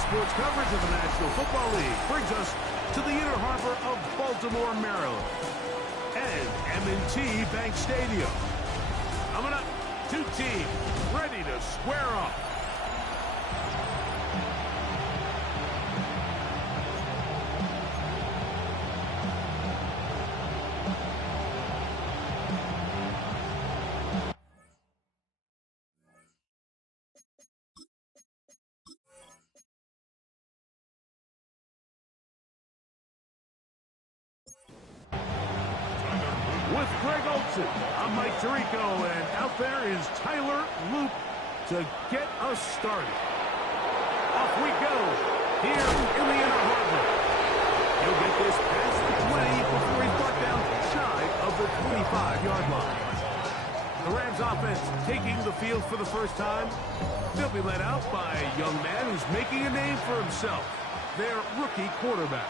sports coverage of the National Football League brings us to the inner harbor of Baltimore, Maryland, and M&T Bank Stadium. Coming up, two teams ready to square off. With Greg Olson, I'm Mike Tirico, and out there is Tyler Loop to get us started. Off we go, here in the inner harbor. He'll get this past the 20 before he's brought down shy of the 25-yard line. The Rams offense taking the field for the first time. They'll be led out by a young man who's making a name for himself, their rookie quarterback.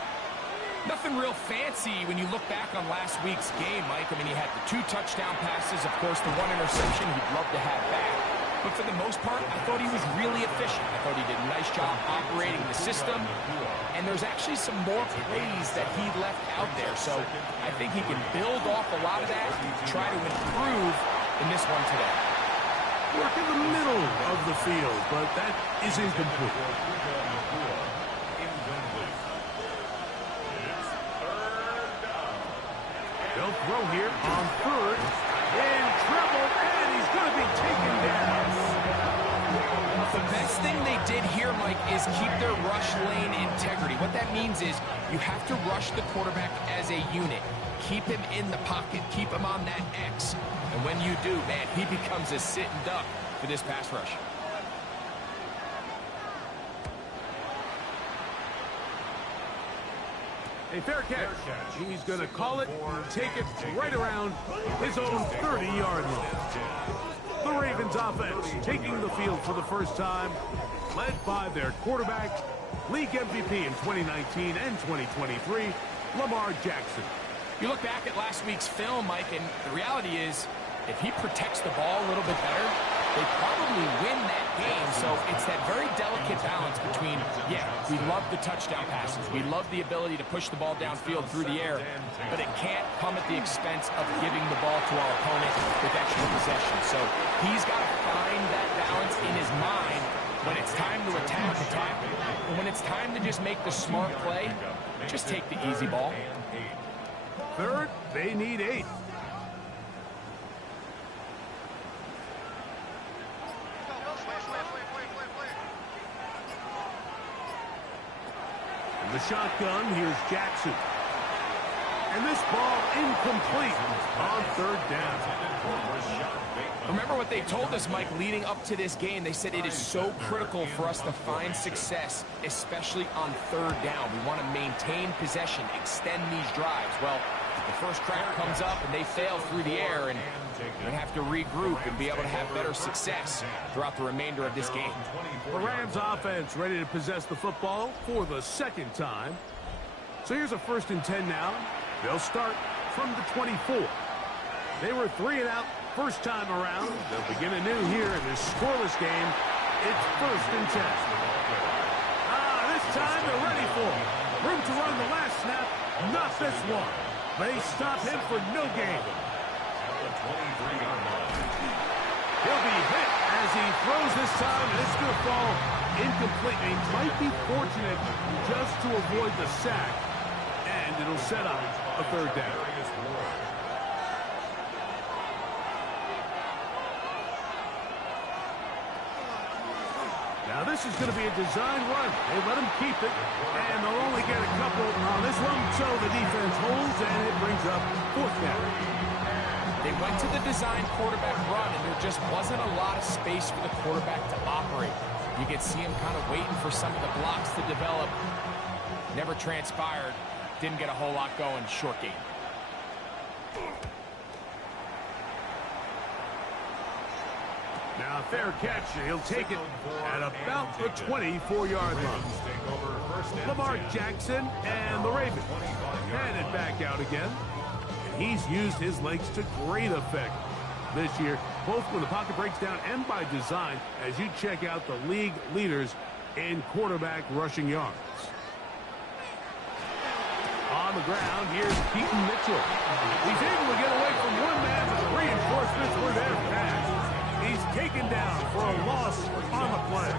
Nothing real fancy when you look back on last week's game, Mike. I mean, he had the 2 touchdown passes, of course, the 1 interception he'd love to have back. But for the most part, I thought he was really efficient. I thought he did a nice job operating the system. And there's actually some more plays that he left out there. So I think he can build off a lot of that and try to improve in this one today. Work in the middle of the field, but that is incomplete. They'll throw here on third. In trouble, and he's going to be taken down. The best thing they did here, Mike, is keep their rush lane integrity. What that means is you have to rush the quarterback as a unit. Keep him in the pocket. Keep him on that X. And when you do, man, he becomes a sitting duck for this pass rush. A fair catch. He's going to call it and take it right around his own 30-yard line. The Ravens offense taking the field for the first time, led by their quarterback, league MVP in 2019 and 2023, Lamar Jackson. You look back at last week's film, Mike, and the reality is if he protects the ball a little bit better, they probably win that game. So it's that very delicate balance between, yeah, we love the touchdown passes. We love the ability to push the ball downfield through the air, but it can't come at the expense of giving the ball to our opponent with extra possession. So he's got to find that balance in his mind when it's time to attack. And when it's time to just make the smart play, just take the easy ball. Third, they need 8. The shotgun, here's Jackson. And this ball incomplete on third down. Remember what they told us, Mike, leading up to this game. They said it is so critical for us to find success, especially on third down. We want to maintain possession, extend these drives. Well, the first crack comes up and they fail through the air, and they're going to have to regroup and be able to have better success throughout the remainder of this game. The Rams offense ready to possess the football for the second time. So here's a 1st and 10 now. They'll start from the 24. They were 3 and out first time around. They'll begin anew here in this scoreless game. It's 1st and 10. This time they're ready for it. Room to run the last snap. Not this one. They stop him for no gain. He'll be hit as he throws this time, and it's going to fall incomplete. He might be fortunate just to avoid the sack, and it'll set up a 3rd down. Now this is going to be a design run. They let him keep it, and they'll only get a couple on this one, so the defense holds, and it brings up 4th down. They went to the design quarterback run, and there just wasn't a lot of space for the quarterback to operate. You could see him kind of waiting for some of the blocks to develop. Never transpired. Didn't get a whole lot going. Short game. Now, fair catch. He'll take it at about the 24-yard line. Lamar Jackson and the Ravens headed back out again. And he's used his legs to great effect this year, both when the pocket breaks down and by design. As you check out the league leaders, in quarterback rushing yards. On the ground, here's Keaton Mitchell. He's able to get away from one man, but the reinforcements were there fast. He's taken down for a loss on the play.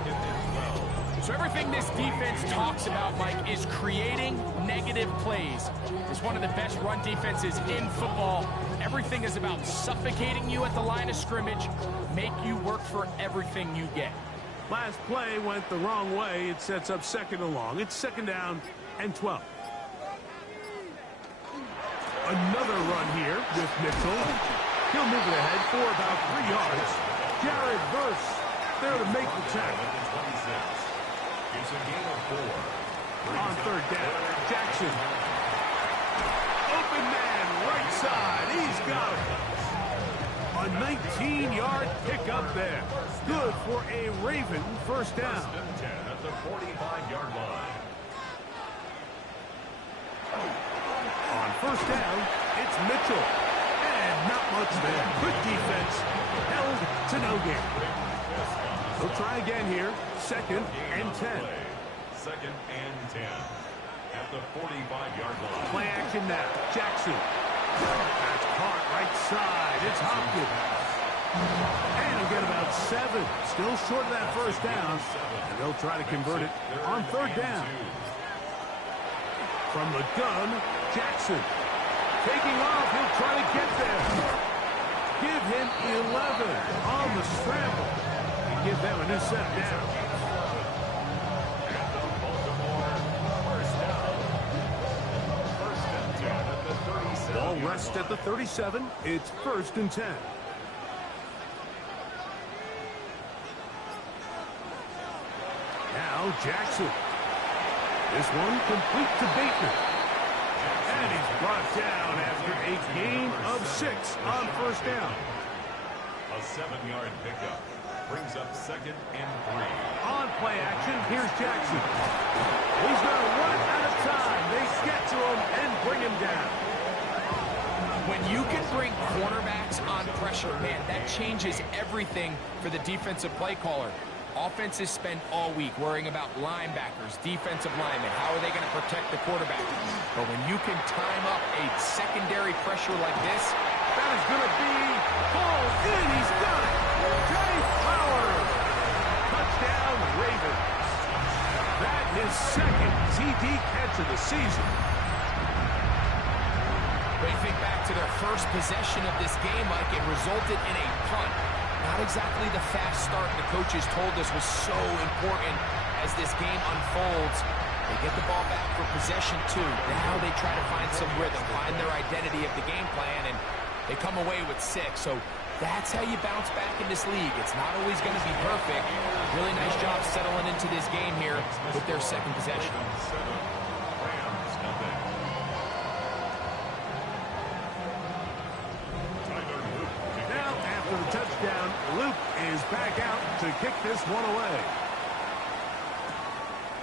So everything this defense talks about, Mike, is creating negative plays. It's one of the best run defenses in football. Everything is about suffocating you at the line of scrimmage, make you work for everything you get. Last play went the wrong way. It sets up second and long. It's second down and 12. Another run here with Mitchell. He'll move it ahead for about 3 yards. Jared Verse there to make the tackle. It's a gain of 4. On third down, Jackson. Open man, right side. He's got it. A 19-yard pickup there. Good for a Raven first down. First and 10 at the 45-yard line. On first down, it's Mitchell. And not much there. Good defense. Held to no gain. They'll try again here. Second and 10. Second and 10 at the 45-yard line. Play action now. Jackson. That's caught right side. It's Hopkins. And he'll get about 7. Still short of that first down. And they'll try to convert it on third down. From the gun, Jackson. Taking off. He'll try to get there. Give him 11 on the scramble. And give them a new set down. Ball rests at the 37. It's first and 10. Now Jackson. This one complete to Bateman. And he's brought down after a gain of 6 on first down. A 7-yard pickup brings up second and 3. On play action, here's Jackson. He's going to run out of time. They get to him and bring him down. When you can bring cornerbacks on pressure, man, that changes everything for the defensive play caller. Offenses spend all week worrying about linebackers, defensive linemen. How are they going to protect the quarterback? But when you can time up a secondary pressure like this, that is going to be pulled in. He's got it. Jay Flowers. Touchdown, Ravens. That is second TD catch of the season. They think back to their first possession of this game, Mike. It resulted in a punt. Not exactly the fast start the coaches told us was so important as this game unfolds. They get the ball back for possession 2. Now they try to find some rhythm, find their identity of the game plan, and they come away with 6. So that's how you bounce back in this league. It's not always going to be perfect. Really nice job settling into this game here with their second possession. For the touchdown, Luke is back out to kick this one away.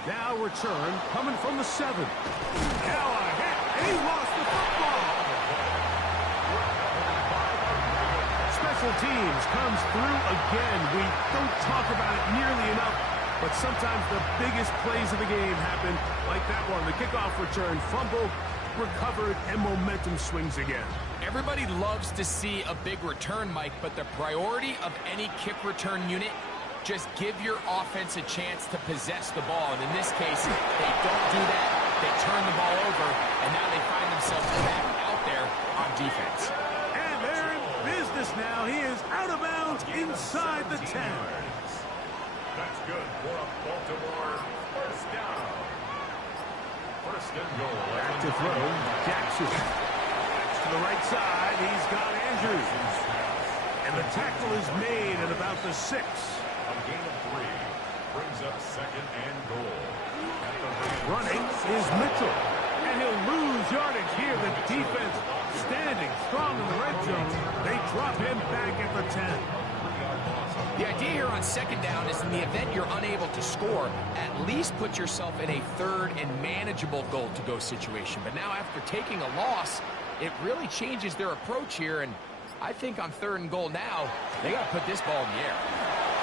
Now return coming from the 7. Now a hit, and he lost the football. Special teams comes through again. We don't talk about it nearly enough, but sometimes the biggest plays of the game happen like that one. The kickoff return, fumble, recovered, and momentum swings again. Everybody loves to see a big return, Mike, but the priority of any kick return unit, just give your offense a chance to possess the ball. And in this case, they don't do that. They turn the ball over, and now they find themselves back out there on defense. And they're in business now. He is out of bounds inside the 10. That's good for a Baltimore first down. First and goal. Back to throw, Jackson. To the right side, he's got Andrews. And the tackle is made at about the 6. A gain of 3 brings up second and goal. Running is Mitchell. And he'll lose yardage here. The defense standing strong in the red zone. They drop him back at the 10. The idea here on second down is in the event you're unable to score, at least put yourself in a third and manageable goal-to-go situation. But now after taking a loss, it really changes their approach here, and I think on third and goal now, they got to put this ball in the air.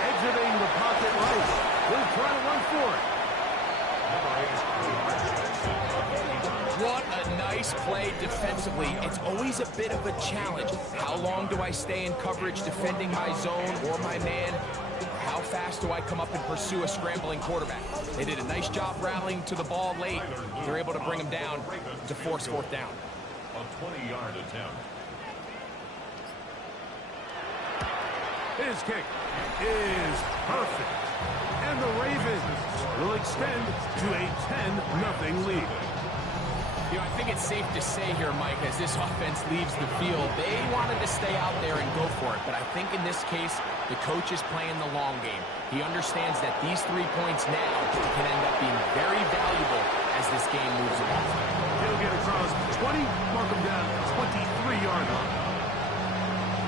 Exiting the pocket right. He'll try to run for it. What a nice play defensively. It's always a bit of a challenge. How long do I stay in coverage defending my zone or my man? How fast do I come up and pursue a scrambling quarterback? They did a nice job rallying to the ball late. They're able to bring him down to force fourth down. A 20-yard attempt. His kick is perfect. And the Ravens will extend to a 10-0 lead. You know, I think it's safe to say here, Mike, as this offense leaves the field, they wanted to stay out there and go for it. But I think in this case, the coach is playing the long game. He understands that these 3 points now can end up being very valuable as this game moves along. He'll get across 20, mark him down 23-yard line.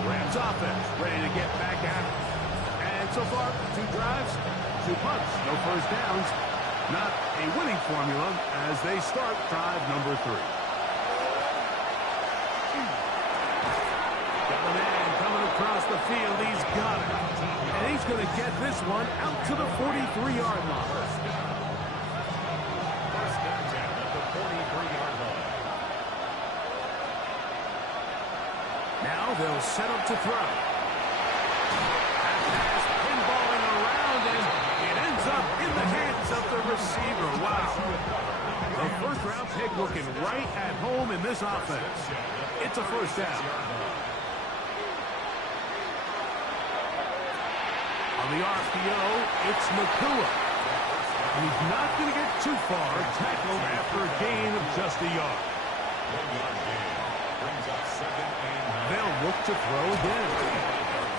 Rams offense ready to get back at it. And so far, 2 drives, 2 punts, no first downs. Not a winning formula as they start drive number 3. Got a man coming across the field. He's got it. And he's going to get this one out to the 43-yard line. First and 10 at the 43-yard line. Now they'll set up to throw. That pass pinballing around, and it ends up in the hands of the receiver. Wow. A first-round pick looking right at home in this offense. It's a first down. On the RPO, it's Nakua. He's not going to get too far. Tackled after a gain of just a yard. 1-yard gain. Brings up second and 9. They'll look to throw again.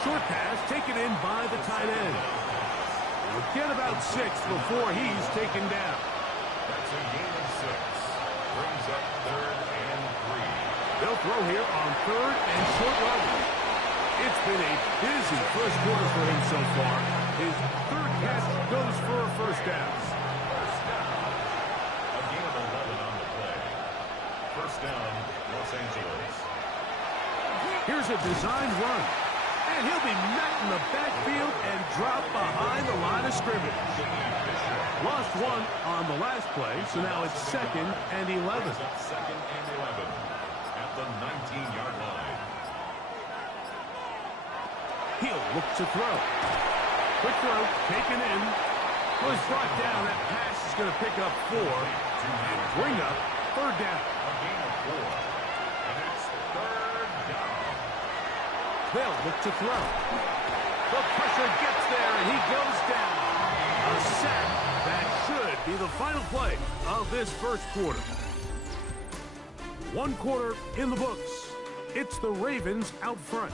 Short pass taken in by the tight end. We'll get about 6 before he's taken down. That's a gain of 6. Brings up third and 3. They'll throw here on third and short run. It's been a busy first quarter for him so far. His third catch goes for a first down. First down. A gain of 11 on the play. First down, Los Angeles. Here's a designed run. And he'll be met in the backfield and dropped behind the line of scrimmage. Lost 1 on the last play, so now it's second and 11. Second and 11 at the 19-yard line. He'll look to throw. Quick throw, taken in. Was brought down. That pass is going to pick up 4 and bring up third down. A gain of 4. And it's third down. They'll look to throw. The pressure gets there, and he goes down. A sack. That should be the final play of this first quarter. 1 quarter in the books. It's the Ravens out front.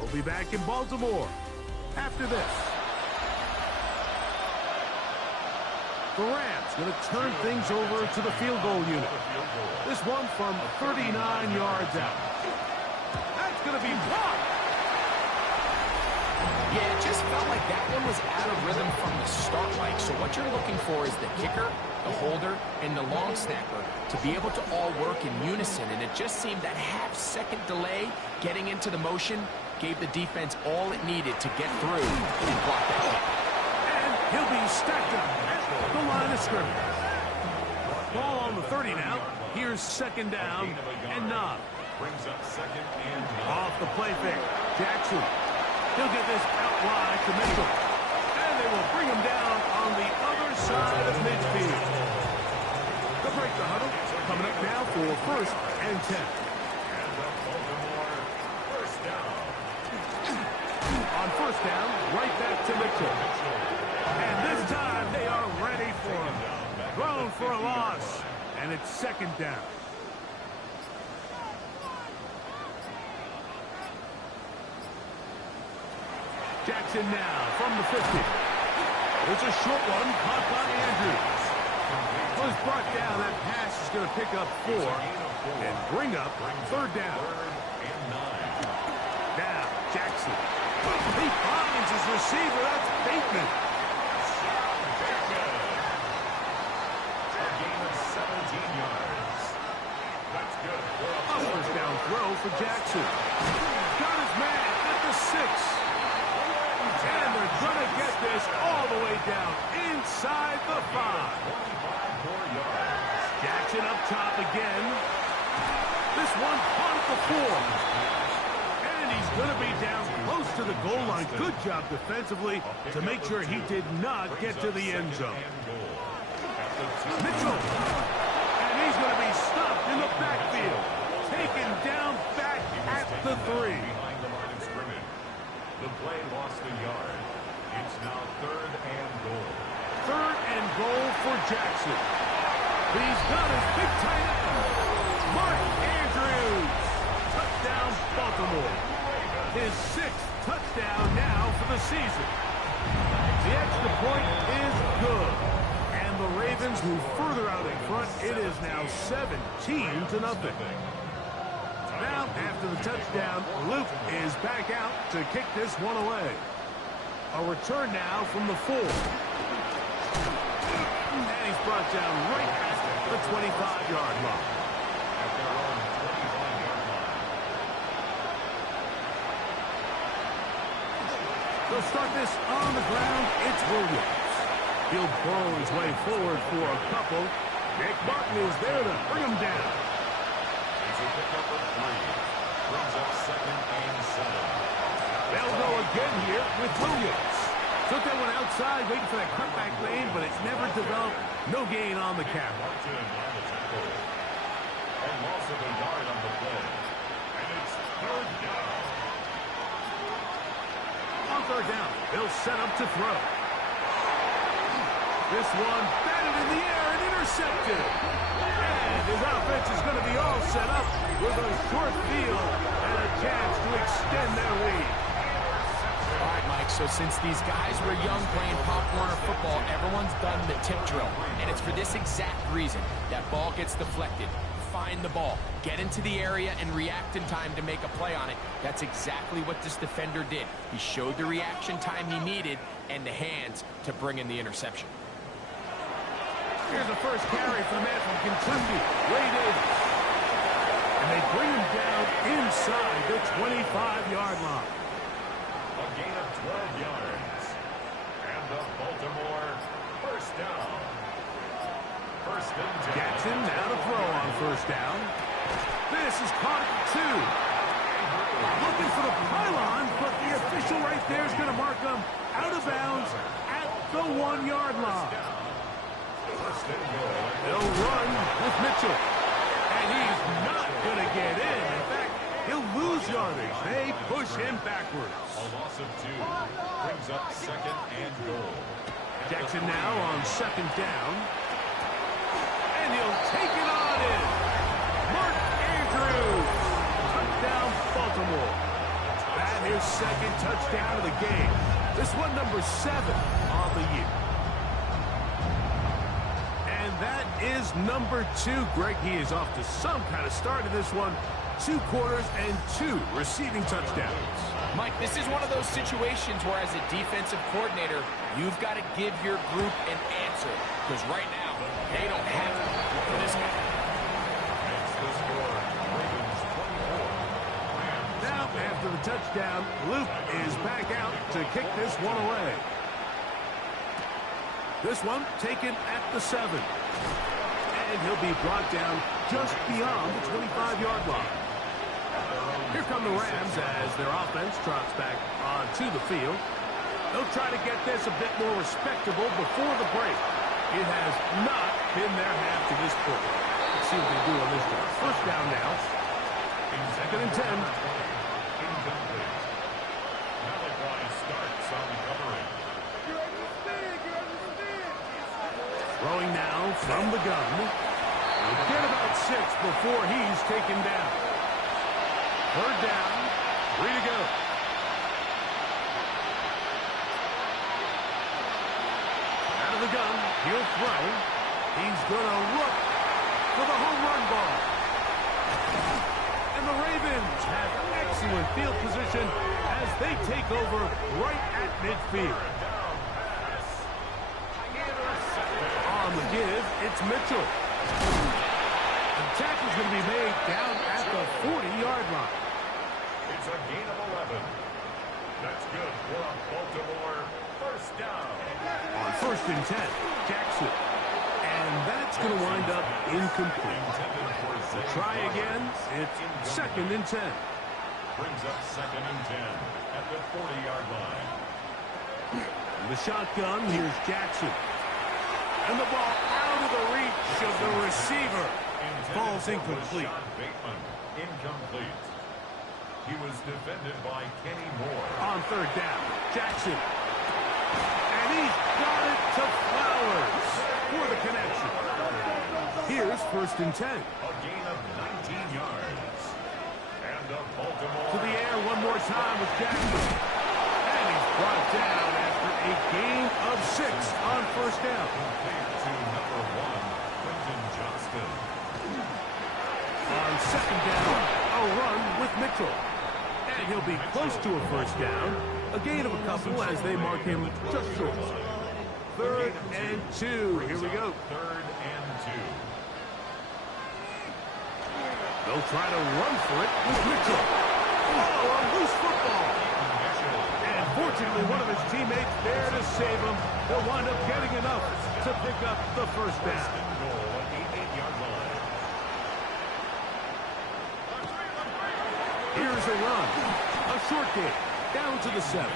We'll be back in Baltimore after this. The Rams going to turn things over to the field goal unit. This one from 39 yards out. That's going to be blocked. Yeah, it just felt like that one was out of rhythm from the start, Mike. So what you're looking for is the kicker, the holder, and the long snapper to be able to all work in unison. And it just seemed that half-second delay getting into the motion gave the defense all it needed to get through and block that kick. And he'll be stacked up at the line of scrimmage. Ball on the 30 now. Here's second down and 9. Brings up second and 9. Off the play fake. Jackson. He'll get this out wide to Mitchell. And they will bring him down on the other side of midfield. The break the huddle. Coming up now for first and 10. And the Baltimore first down. On first down, right back to Mitchell. And this time they are ready for him. Thrown for a loss. And it's second down. Jackson now from the 50. It's a short one caught by Andrews. Was brought down. That pass is going to pick up 4 and bring up third down. Now Jackson. He finds his receiver. That's Bateman. A gain of 17 yards. That's good. A first down throw for Jackson. Got his man at the 6. And they're going to get this all the way down 5. 25 more yards. Jackson up top again. This one caught at the 4. And he's going to be down close to the goal line. Good job defensively to make sure he did not get to the end zone. Mitchell. And he's going to be stopped in the backfield. Taken down back at the 3. Behind the line of scrimmage. The play lost a yard. It's now 3rd and goal. 3rd and goal for Jackson. He's got his big tight end, Mark Andrews. Touchdown, Baltimore. His 6th touchdown now for the season. The extra point is good. And the Ravens move further out in front. It is now 17-0. Now, after the touchdown, Luke is back out to kick this one away. A return now from the 4. And he's brought down right at the 25-yard line. At their own 25-yard line. They'll start this on the ground. It's Williams. He'll burrow his way forward for a couple. Nick Martin is there to bring him down. It's a pickup of 3. Brings up 2nd and 7. They'll go again here with Williams. Took that one outside, waiting for that cutback lane, but it's never developed. No gain on the carry. Martin on the tackle. A loss of a yard on the play. And it's 3rd down. On 3rd down, they'll set up to throw. This one batted in the air and intercepted. And his offense is going to be all set up with a short field and a chance to extend their lead. All right, Mike, so since these guys were young playing Pop Warner football, everyone's done the tip drill. And it's for this exact reason. That ball gets deflected. Find the ball. Get into the area and react in time to make a play on it. That's exactly what this defender did. He showed the reaction time he needed and the hands to bring in the interception. Here's the first carry for the man from Kentucky, Ray Davis. And they bring him down inside the 25-yard line. A gain of 12 yards. And the Baltimore 1st down. 1st and 10. Jackson now to throw on 1st down. This is caught at the 2. Looking for the pylon, but the official right there is going to mark him out of bounds at the 1-yard line. 1st and goal. They'll run with Mitchell. And he's not going to get in. In fact, he'll lose yardage. They push him backwards. A loss of 2. Brings up 2nd and goal. Jackson now on 2nd down. And he'll take it on in. Mark Andrews. Touchdown, Baltimore. That is 2nd touchdown of the game. This one number 7 on the year. And that is number 2. Greg, he is off to some kind of start in this one. 2 quarters and 2 receiving touchdowns. Mike, this is one of those situations where as a defensive coordinator, you've got to give your group an answer. Because right now, they don't have it for this guy. Makes the score. Ravens 24. Now, after the touchdown, Luke is back out to kick this one away. This one taken at the 7. And he'll be brought down just beyond the 25-yard line. Here come the Rams as their offense trots back onto the field. They'll try to get this a bit more respectable before the break. It has not been their half to this point. Let's see what they do on this one. 1st down now. 2nd and 10. Incomplete. Malachi starts on coverage. Throwing now from the gun. He'll get about 6 before he's taken down. 3rd down. 3 to go. Out of the gun. He'll throw. He's going to look for the home run ball. And the Ravens have excellent field position as they take over right at midfield. On the give, it's Mitchell. The tackle's going to be made down at the 40-yard line. It's a gain of 11. That's good for a Baltimore 1st down. On 1st and 10. Jackson. And that's going to wind up incomplete. Try again. It's 2nd and 10. Brings up 2nd and 10 at the 40-yard line. The shotgun, here's Jackson. And the ball out of the reach of the receiver. Ball's incomplete. Incomplete. He was defended by Kenny Moore. On 3rd down, Jackson. And he's got it to Flowers for the connection. Here's 1st and 10. A gain of 19 yards. And the Baltimore. To the air one more time with Jackson. And he's brought down after a gain of 6 on 1st down. Complete to number 1, Quentin Johnston. On 2nd down, a run with Mitchell. And he'll be close to a 1st down. A gain of a couple as they mark him just short. 3rd and 2. Here we go. 3rd and 2. They'll try to run for it with Mitchell. Oh, a loose football. And fortunately, one of his teammates there to save him. They'll wind up getting enough to pick up the 1st down. Here's a run. A short game. Down to the 7.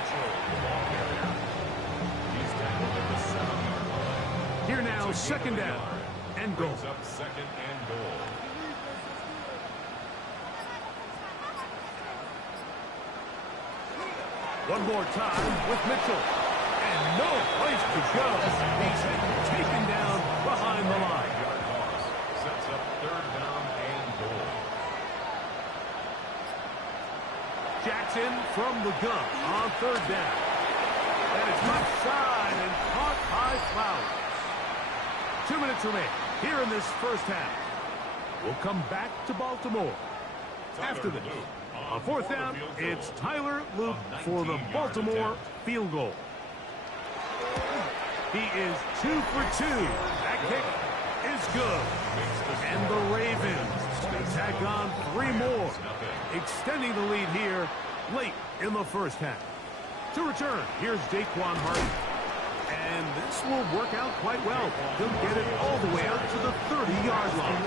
Here now, 2nd down. And goal. Brings up 2nd and goal. One more time with Mitchell. And no place to go. He's taken down behind the line. Sets up 3rd down and goal. Jackson from the gun on 3rd down. And it's left side and caught by Flowers. 2 minutes remain here in this 1st half. We'll come back to Baltimore after this. On 4th down, it's Tyler Loop for the Baltimore field goal. He is 2 for 2. That kick is good. And the Ravens tack on 3 more, extending the lead here late in the 1st half. To return, here's Daquan Hardy. And this will work out quite well. He'll get it all the way out to the 30-yard line.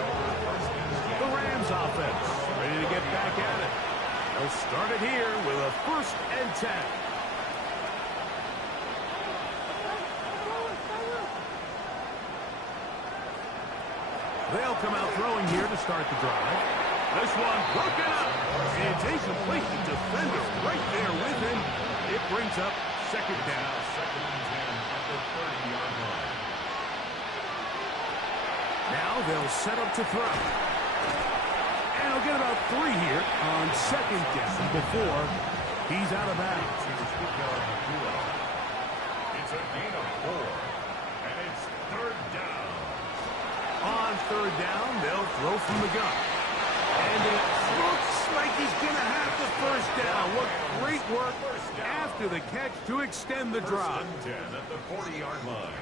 The Rams offense ready to get back at it. They'll start it here with a 1st and 10. They'll come out throwing here to start the drive. This one broken up. It's incomplete. The defender right there with him. It brings up 2nd down. 2nd and 10 at the 30-yard line. Now they'll set up to throw. And he'll get about 3 here on 2nd down before he's out of bounds. It's a gain of 4. And it's 3rd down. On 3rd down, they'll throw from the gun. And it looks like he's going to have the 1st down. What great work after the catch to extend the drive. 1st and 10 at the 40-yard line.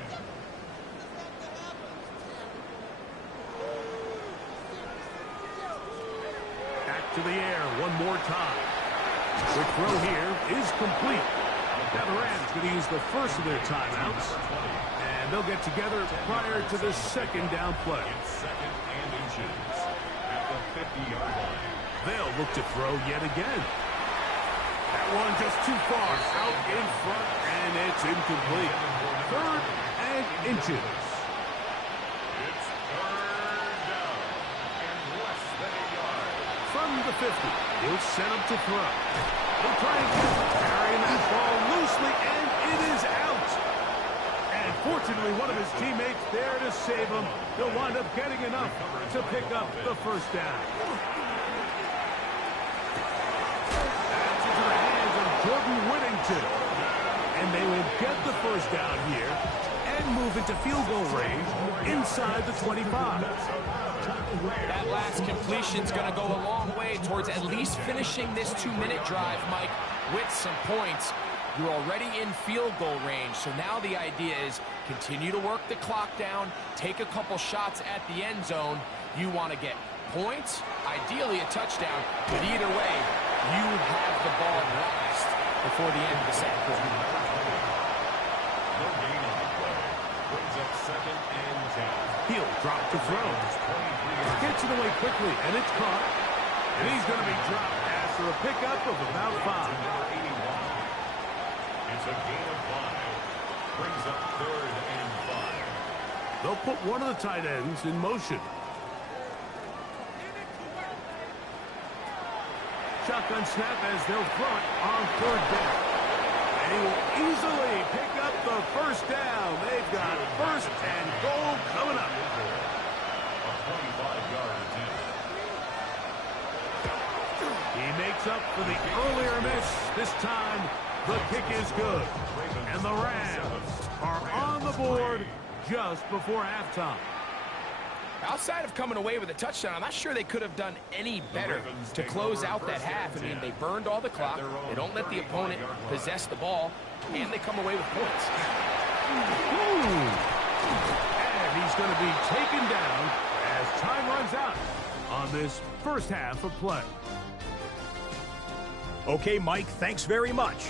Back to the air one more time. The throw here is complete. Now the Rams going to use the first of their timeouts. And they'll get together prior to the 2nd down play. It's 2nd and inches at the 50-yard line. They'll look to throw yet again. That one just too far out in front, and it's incomplete. 3rd and inches. It's 3rd down and less than a yard. From the 50, he'll set up to throw. He'll try again, carrying that ball loosely, and it is out. And fortunately, one of his teammates there to save him. He'll wind up getting enough to pick up the 1st down. That's into the hands of Jordan Whittington. And they will get the 1st down here and move into field goal range inside the 25. That last completion's going to go a long way towards at least finishing this 2-minute drive, Mike, with some points. You're already in field goal range, so now the idea is continue to work the clock down, take a couple shots at the end zone. You want to get points, ideally a touchdown, but either way, you have the ball last before the end of the second quarter. No gain on the play. Brings up 2nd He'll drop to throw. Gets it away quickly, and it's caught. And he's going to be dropped after a pickup of about 5. It's a gain of 5. Brings up 3rd and 5. They'll put one of the tight ends in motion. Shotgun snap as they'll throw it on 3rd down. And he will easily pick up the first down. They've got 1st and goal coming up. A 25-yard attempt. He makes up for the earlier miss. This time, the kick is good. And the Rams are on the board just before halftime. Outside of coming away with a touchdown, I'm not sure they could have done any better to close out that half. I mean, they burned all the clock. They don't let the opponent possess the ball, and they come away with points. And he's going to be taken down as time runs out on this first half of play. Okay, Mike, thanks very much.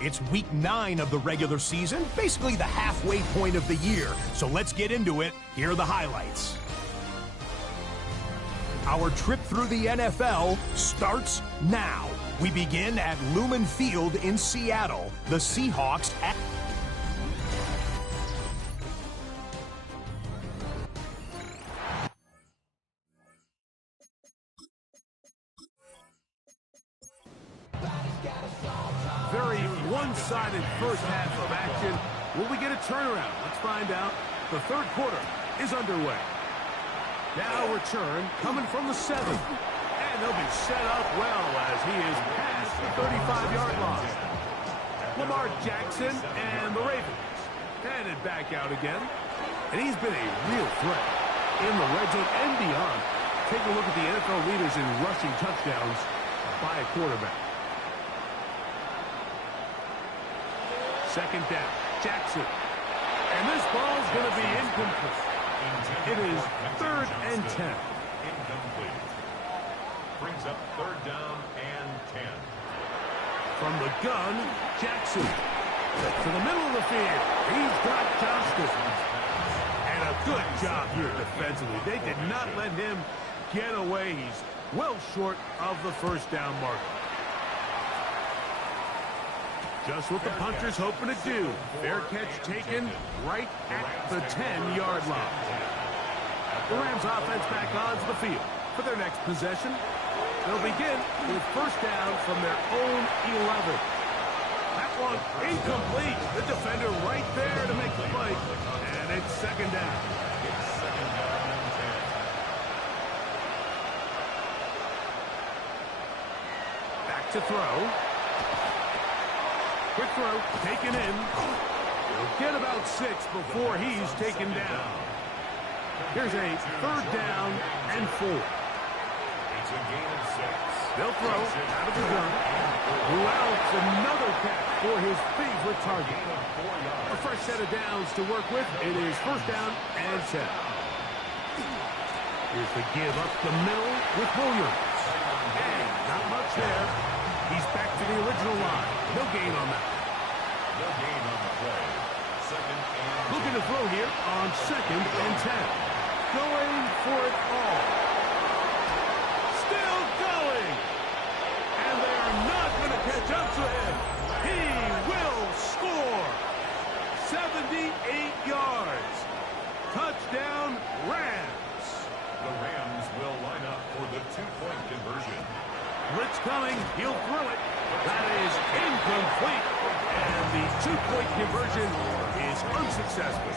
It's week 9 of the regular season, basically the halfway point of the year. So let's get into it. Here are the highlights. Our trip through the NFL starts now. We begin at Lumen Field in Seattle. The Seahawks at... Very one-sided first half of action. Will we get a turnaround? Let's find out. The third quarter is underway. Now return coming from the 7. And they'll be set up well as he is past the 35-yard line. Lamar Jackson and the Ravens headed back out again. And he's been a real threat in the red zone and beyond. Take a look at the NFL leaders in rushing touchdowns by a quarterback. Second down, Jackson. And this ball's going to be incomplete. It is 3rd and 10. Incomplete. Brings up 3rd down and 10. From the gun, Jackson. To the middle of the field. He's got Johnston. And a good job here defensively. They did not let him get away. He's well short of the first down marker. Just what the punter's hoping to do. Fair catch taken right at the 10-yard line. The Rams offense back onto the field for their next possession. They'll begin with first down from their own 11. That one incomplete. The defender right there to make the play. And it's second down. It's 2nd down and 10. Back to throw. Quick throw, taken in. He'll get about 6 before he's taken down. Here's a 3rd down and 4. It's a gain of 6. They'll throw out of the gun. Louts another catch for his favorite target. A fresh set of downs to work with. It is first down and 10. Here's the give up the middle with Williams. And not much there. He's back to the original line. No gain on that. No gain on the play. 2nd and 10. Looking to throw here on 2nd and 10. Going for it all. Still going. And they are not going to catch up to him. He will score. 78 yards. Touchdown, Rams. The Rams will line up for the 2-point conversion. Blitz coming. He'll throw it. That is incomplete. And the 2-point conversion is unsuccessful.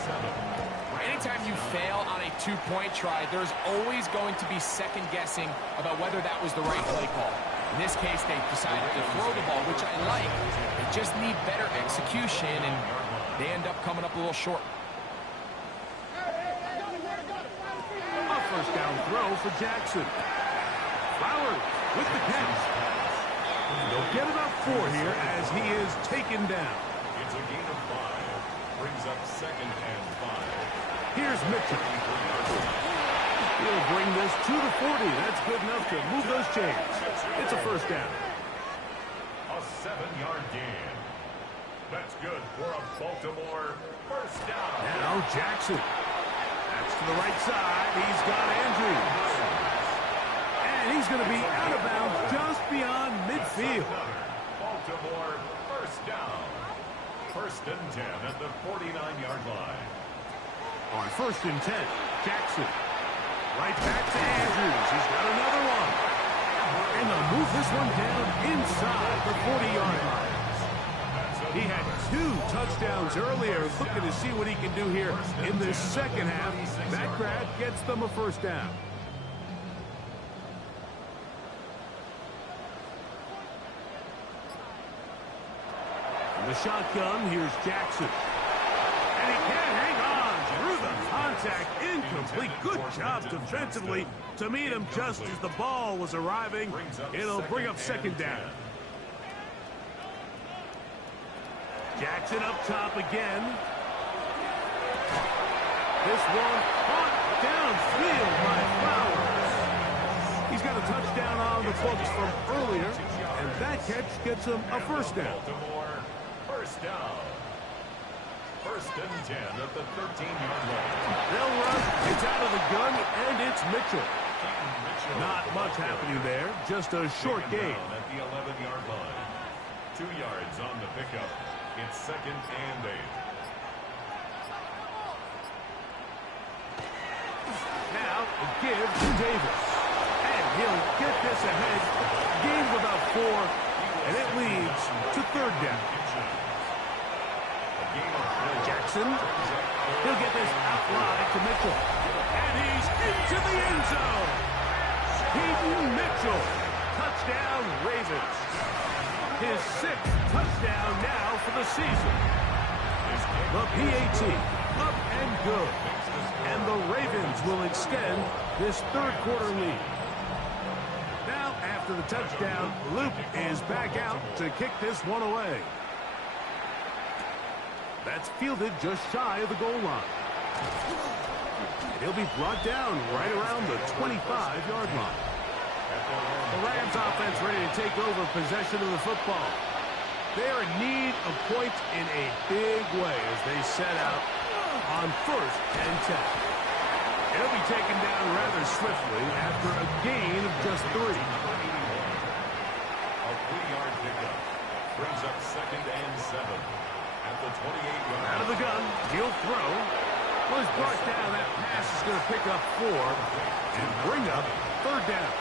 Anytime you fail on a 2-point try, there's always going to be second guessing about whether that was the right play call. In this case, they decided to throw the ball, which I like. They just need better execution, and they end up coming up a little short. A first down throw for Jackson. Flowers with the catch. They'll get about 4 here as he is taken down. It's a gain of 5. Brings up 2nd and 5. Here's Mitchell. He'll bring this to the 40. That's good enough to move those chains. It's a first down. A 7-yard gain. That's good for a Baltimore first down. Now Jackson. That's to the right side. He's got Andrews. And he's going to be out of bounds just beyond midfield. Baltimore first down. First and 10 at the 49-yard line. On first and 10, Jackson. Right back to Andrews. He's got another one. And they'll move this one down inside the 40-yard line. He had 2 touchdowns earlier. Looking to see what he can do here in this second half. That grab gets them a first down. In the shotgun, here's Jackson. And he can't hang on through the contact. Incomplete. Good job defensively to meet him just as the ball was arriving. It'll bring up second down. Jackson up top again. This one caught downfield by Flowers. He's got a touchdown on the books from earlier, and that catch gets him a first down. Baltimore first down. First and 10 at the 13-yard line. They'll run. It's out of the gun, and it's Mitchell. Not much happening there. Just a short gain. At the 11-yard line. 2 yards on the pickup. It's second and 8. Now, a give to Davis. And he'll get this ahead. Gain of about 4, and it leads to third down. Jackson. He'll get this out wide to Mitchell. And he's into the end zone. Peyton Mitchell. Touchdown, Ravens. His 6th touchdown now for the season. The PAT, up and good. And the Ravens will extend this third quarter lead. Now, after the touchdown, Luke is back out to kick this one away. That's fielded just shy of the goal line. He'll be brought down right around the 25-yard line. The Rams offense ready to take over possession of the football. They're in need of points in a big way as they set out on first and 10. It'll be taken down rather swiftly after a gain of just 3. A 3-yard pickup brings up second and 7 at the 28-yard line. Out of the gun, he'll throw. Well, he's brought down. That pass is going to pick up 4 and bring up third down.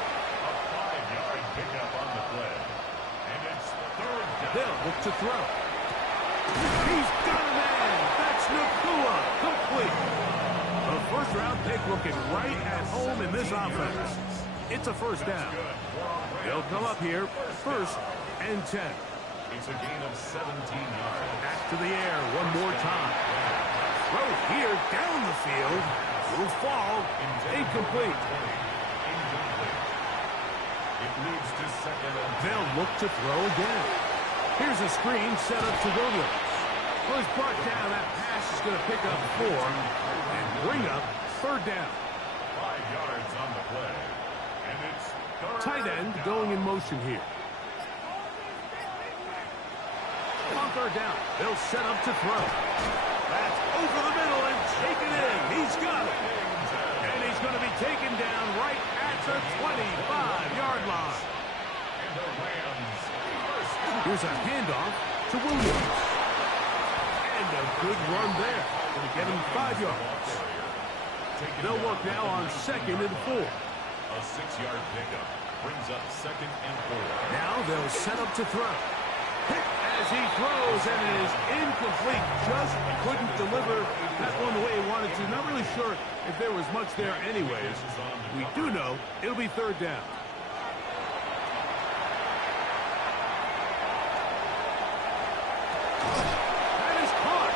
Pickup on the play. And it's third down. They'll look to throw. He's got a man. That's Nakua. Complete. A first-round pick looking right at home in this offense. It's a first down. They'll come up here first and 10. It's a gain of 17 yards. Back to the air one more time. Throw here down the field. Will fall. Incomplete. It leads to second and 10. They'll look to throw again. Here's a screen set up to Williams. Well, he's brought down. That pass is going to pick up 4 and bring up third down. 5 yards on the play. And it's Tight end going in motion here. On third down, they'll set up to throw. That's over the middle and taken in. He's got it. And he's going to be taken down right at the 25-yard line. And the Rams first. Here's a handoff to Williams. And a good run there. Going to get him 5 yards. They'll work now on second and 4. A 6-yard pickup brings up second and 4. Now they'll set up to throw. Hit as he throws, and it is incomplete. Just couldn't deliver that one the way he wanted to. Not really sure if there was much there anyways. We do know it'll be third down. That is caught.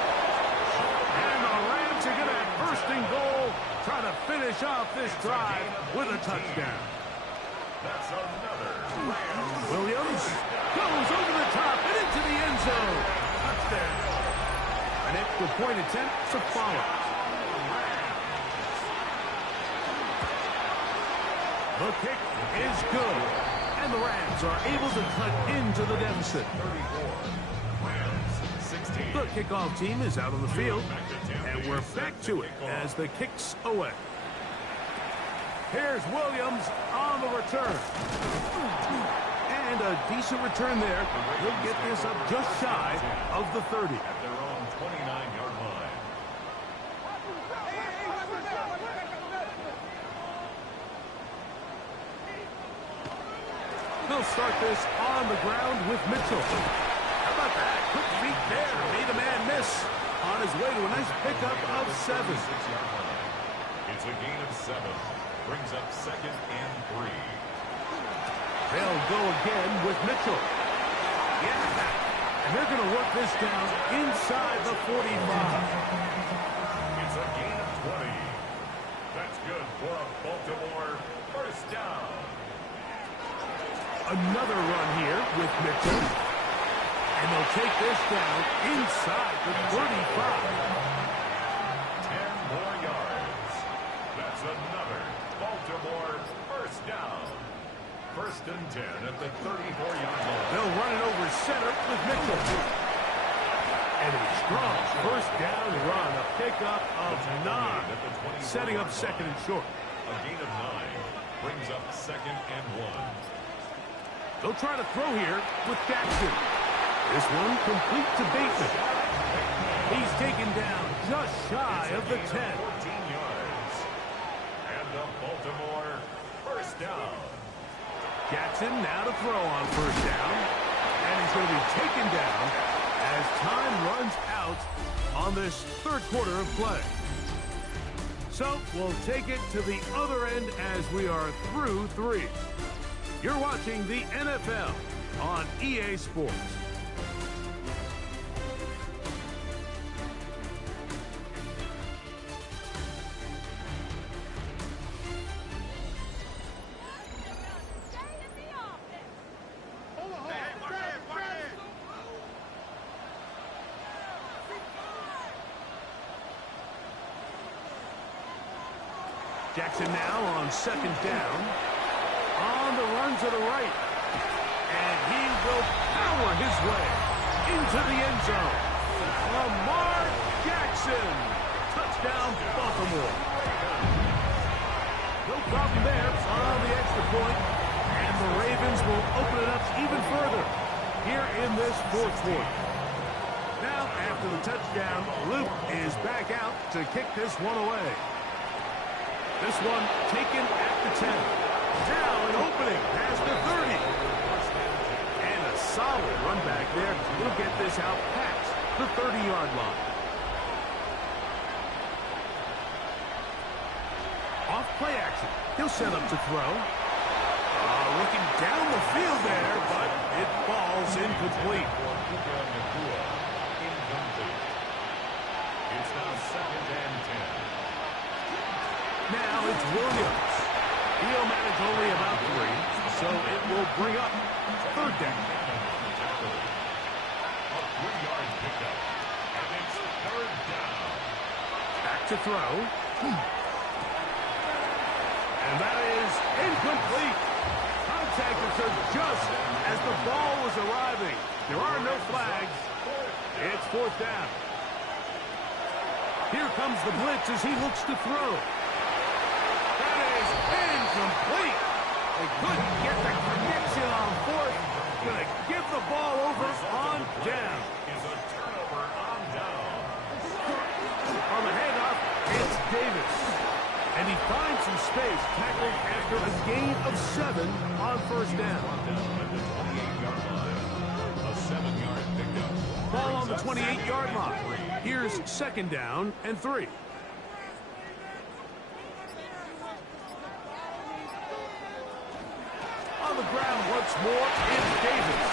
And the Rams are going to have first and goal, trying to finish off this drive with a touchdown. That's another Rams. Williams goes over the top and into the end zone. Touchdown. An extra point attempt to follow. The kick is good. And the Rams are able to cut into the deficit. 34. Rams 16. The kickoff team is out on the field, and we're back to it as the kick's away. Here's Williams on the return. And a decent return there. He'll get this up just shy of the 30. At their own 29-yard line. They'll start this on the ground with Mitchell. How about that? Quick feet there. Made a man miss. On his way to a nice pickup of 7. 6-yard line. It's a gain of 7. Brings up 2nd and 3. They'll go again with Mitchell. Yeah. And they're going to work this down inside the 45. It's a gain of 20. That's good for a Baltimore first down. Another run here with Mitchell. And they'll take this down inside the 35. 10 more yards. That's another Baltimore first down. 1st and 10 at the 34-yard line. They'll run it over center with Mitchell. And a strong first down run, a pickup of 9, setting up 2nd and short. A gain of 9 brings up 2nd and 1. They'll try to throw here with Jackson. This one complete to Bateman. He's taken down just shy of the 10. 14 yards. And the Baltimore first down. Jackson now to throw on first down. And he's going to be taken down as time runs out on this 3rd quarter of play. So we'll take it to the other end as we are through 3. You're watching the NFL on EA Sports. Jackson now on 2nd down. On the run to the right. And he will power his way into the end zone. Lamar Jackson. Touchdown, Baltimore. No problem there on the extra point. And the Ravens will open it up even further here in this 4th quarter. Now, after the touchdown, Luke is back out to kick this one away. This one taken at the 10. Now an opening past the 30. And a solid run back there. We'll get this out past the 30-yard line. Off play action. He'll set up to throw. Looking down the field there, but it falls incomplete. It's now 2nd and 10. Now it's Williams. He'll manage only about 3, so it will bring up 3rd down. A 3-yard pickup, and it's 3rd down. Back to throw. And that is incomplete. Contact occurred just as the ball was arriving. There are no flags. It's 4th down. Here comes the blitz as he looks to throw. Incomplete. They couldn't get the connection on 4th. Going to give the ball over on down. Is a turnover on down. On the handoff, it's Davis. And he finds some space, tackled after a gain of 7 on 1st down. At the 28-yard line. A 7-yard pickup. Ball on the 28-yard line. Here's 2nd down and 3. On the ground once more, it's Davis.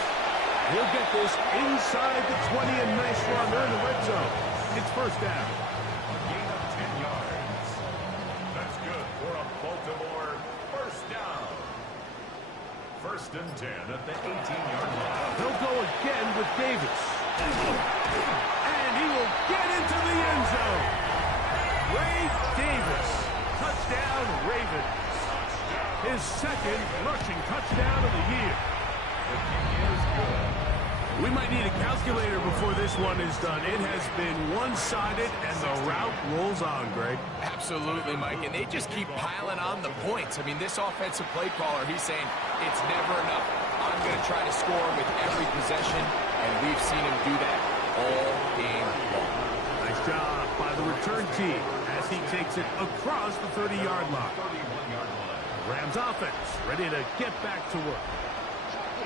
He'll get this inside the 20, a nice run there in the red zone. It's 1st down. A gain of 10 yards. That's good for a Baltimore first down. 1st and 10 at the 18-yard line. They'll go again with Davis. And he will get into the end zone. Ray Davis. Touchdown, Ravens. His 2nd rushing touchdown of the year. The kick is good. We might need a calculator before this one is done. It has been one-sided, and the route rolls on, Greg. Absolutely, Mike, and they just keep piling on the points. I mean, this offensive play caller, he's saying it's never enough. I'm going to try to score with every possession, and we've seen him do that all game long. Nice job by the return team as he takes it across the 30-yard line. Rams offense ready to get back to work.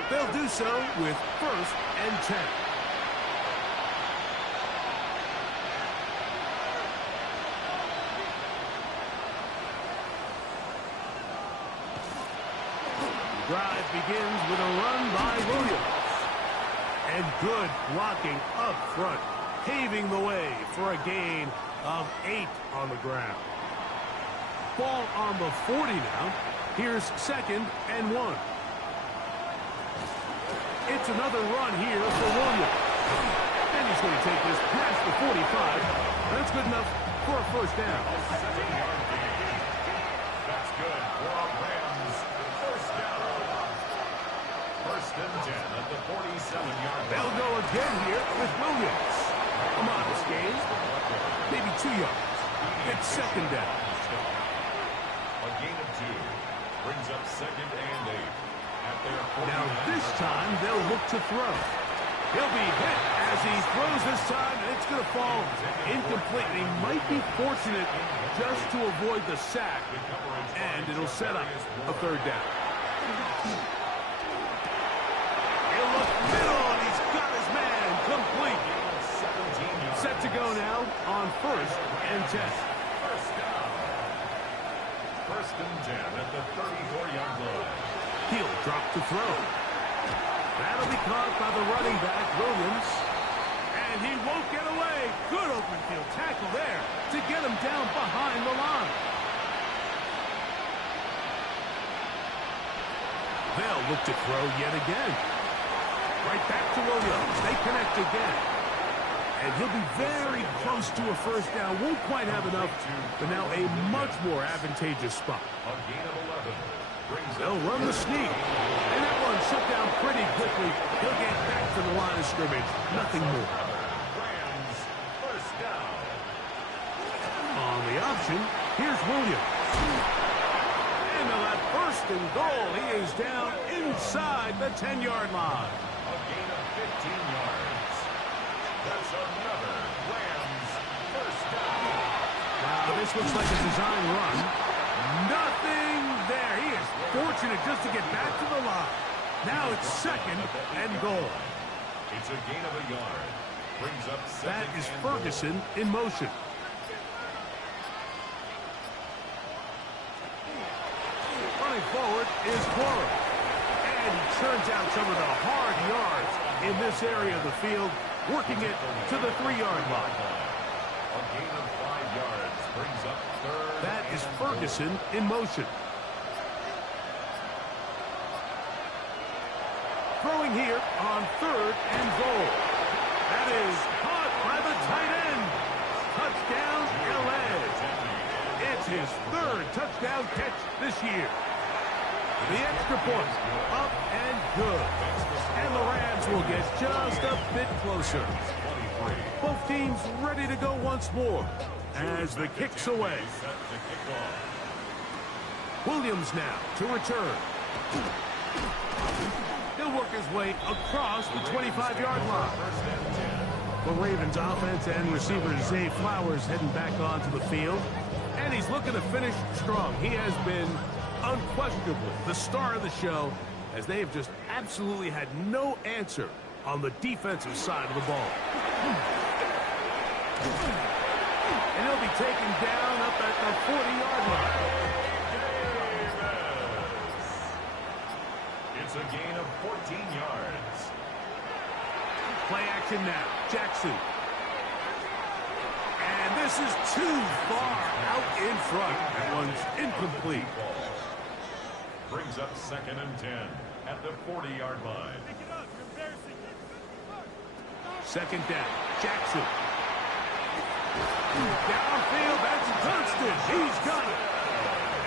They'll do so with 1st and 10. The drive begins with a run by Williams. And good blocking up front, paving the way for a gain of 8 on the ground. Ball on the 40 now. Here's 2nd and 1. It's another run here for Williams. And he's going to take this past the 45. That's good enough for a 1st down. That's good for a Rams 1st down. 1st and 10 at the 47-yard line. They'll go again here with Williams. A modest gain. Maybe 2 yards. It's 2nd down. A gain of 2 brings up 2nd and 8. Now this time they'll look to throw. He'll be hit as he throws this time, and it's going to fall incomplete. He might be fortunate just to avoid the sack, and it'll set up a 3rd down. He'll look middle, and he's got his man complete. Set to go now on 1st and 10. 1st and 10 at the 34-yard line. He'll drop to throw. That'll be caught by the running back, Williams. And he won't get away. Good open field tackle there to get him down behind the line. They'll look to throw yet again. Right back to Williams. They connect again. And he'll be very close to a 1st down. Won't quite have enough, but now a much more advantageous spot. A gain of 11. They'll run the sneak. And that one shut down pretty quickly. He'll get back to the line of scrimmage. Nothing more. Rams 1st down. On the option, here's Williams. And on that 1st and goal, he is down inside the 10-yard line. A gain of 15 yards. That's another Rams 1st down. Wow, this looks like a design run. Nothing there. He is fortunate just to get back to the line. Now it's 2nd and goal. It's a gain of a yard. Brings up 2nd. That is Ferguson in motion. Running forward is Quarles. And he turns out some of the hard yards in this area of the field, working it to the 3-yard line. A gain of 5 yards brings up 3rd. That is Ferguson in motion. Throwing here on 3rd and goal. That is caught by the tight end. Touchdown, L.A. It's his 3rd touchdown catch this year. The extra point, up and good. And the Rams will get just a bit closer. Both teams ready to go once more as the kick's away. Williams now to return. He'll work his way across the 25-yard line. The Ravens offense and receiver Zay Flowers heading back onto the field. And he's looking to finish strong. He has been unquestionably the star of the show, as they have just absolutely had no answer on the defensive side of the ball. And he'll be taken down up at the 40-yard line. It's a gain of 14 yards. Play action now. Jackson. And this is too far out in front. That one's incomplete. Brings up 2nd and 10 at the 40-yard line. 2nd down. Jackson. Downfield, that's Dunston. He's got it.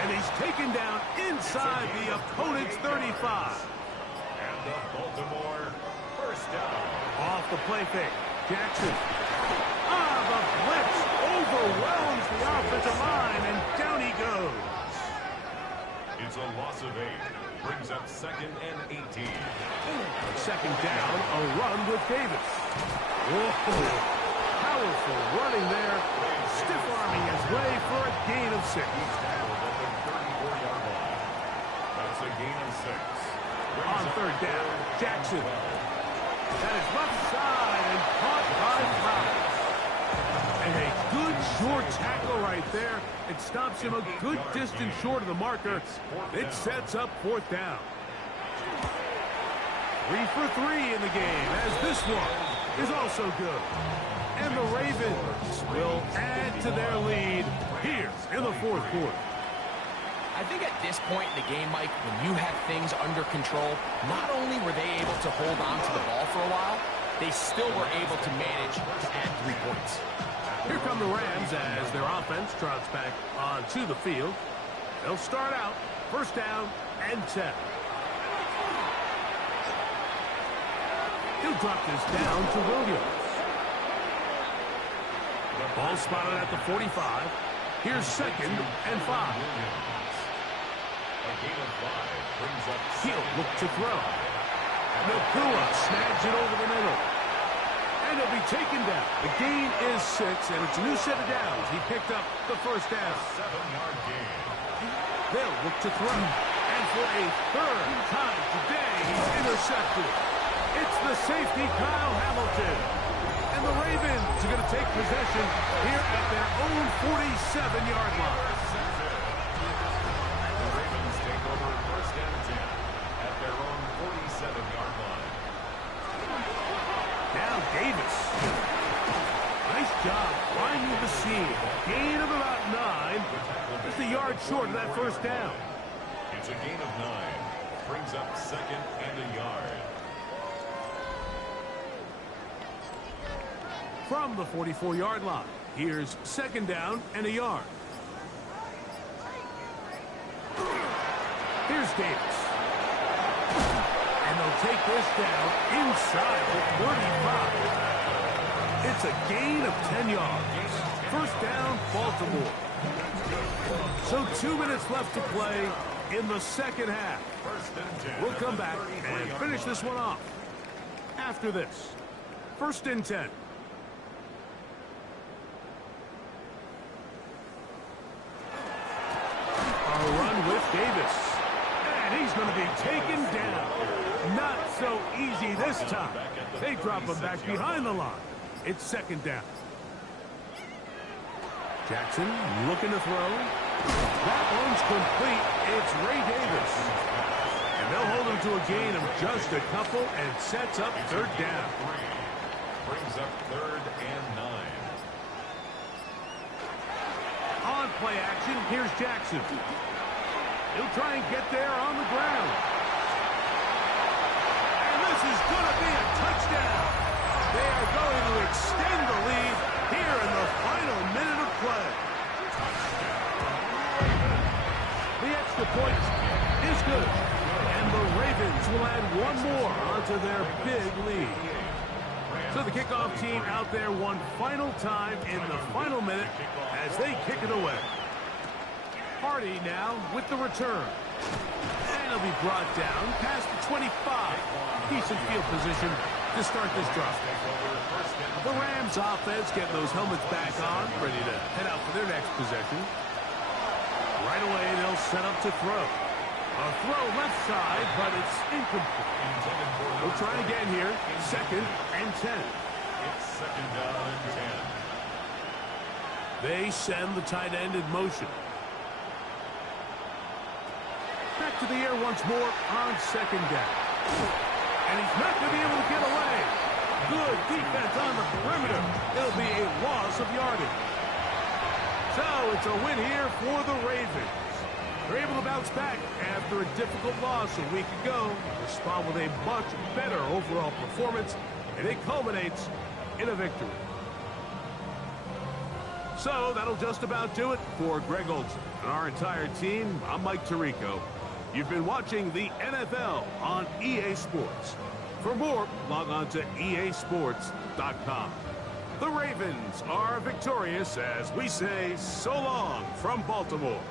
And he's taken down inside the opponent's 35. And the Baltimore 1st down. Off the play fake. Jackson. The blitz overwhelms the offensive line, and down he goes. It's a loss of 8. Brings up 2nd and 18. Second down, a run with Davis. Whoa. Powerful running there. Stiff-arming his way for a gain of 6. He's tackled at the 34-yard line. That's a gain of 6. On third down, Jackson. That is left side and caught by Powell. And a good short tackle right there. It stops him a good distance short of the marker. It sets up 4th down. 3 for 3 in the game, as this one is also good. And the Ravens will add to their lead here in the 4th quarter. I think at this point in the game, Mike, when you have things under control, not only were they able to hold on to the ball for a while, they still were able to manage to add 3 points. Here come the Rams as their offense trots back onto the field. They'll start out 1st down and 10. He'll drop this down to Williams. Ball spotted at the 45. Here's 2nd and 5. A gain of 5 brings up He'll look to throw. Nakua snags it over the middle. And he'll be taken down. The gain is 6, and it's a new set of downs. He picked up the 1st down. 7-yard gain. They'll look to throw. And for a 3rd time today, he's intercepted. It's the safety, Kyle Hamilton. And the Ravens are going to take possession here at their own 47-yard line. The Ravens take over 1st and 10 at their own 47-yard line. Now Davis. Nice job finding the seam. Gain of about 9. Just a yard short of that 1st down. It's a gain of 9. Brings up 2nd and a yard. From the 44-yard line, here's 2nd down and a yard. Here's Davis. And they'll take this down inside the 35. It's a gain of 10 yards. 1st down, Baltimore. So 2 minutes left to play in the 2nd half. We'll come back and finish this one off after this. 1st and 10. A run with Davis. And he's going to be taken down. Not so easy this time. They drop him back behind the line. It's 2nd down. Jackson looking to throw. That one's complete. It's Ray Davis. And they'll hold him to a gain of just a couple and sets up 3rd down. Brings up 3rd and 9. On play action, here's Jackson. He'll try and get there on the ground. And this is going to be a touchdown. They are going to extend the lead here in the final minute of play. The extra point is good. And the Ravens will add 1 more onto their big lead. So the kickoff team out there one final time in the final minute as they kick it away. Hardy now with the return. And he'll be brought down past the 25. Decent field position to start this drive. The Rams offense getting those helmets back on, ready to head out for their next possession. Right away, they'll set up to throw. A throw left side, but it's incomplete. We'll try again here. 2nd and 10. It's 2nd down and 10. They send the tight end in motion. Back to the air once more on 2nd down. And he's not going to be able to get away. Good defense on the perimeter. It'll be a loss of yardage. So it's a win here for the Ravens. They're able to bounce back after a difficult loss a week ago. Respond with a much better overall performance, and it culminates in a victory. So that'll just about do it for Greg Olson and our entire team. I'm Mike Tirico. You've been watching the NFL on EA Sports. For more, log on to easports.com. The Ravens are victorious as we say so long from Baltimore.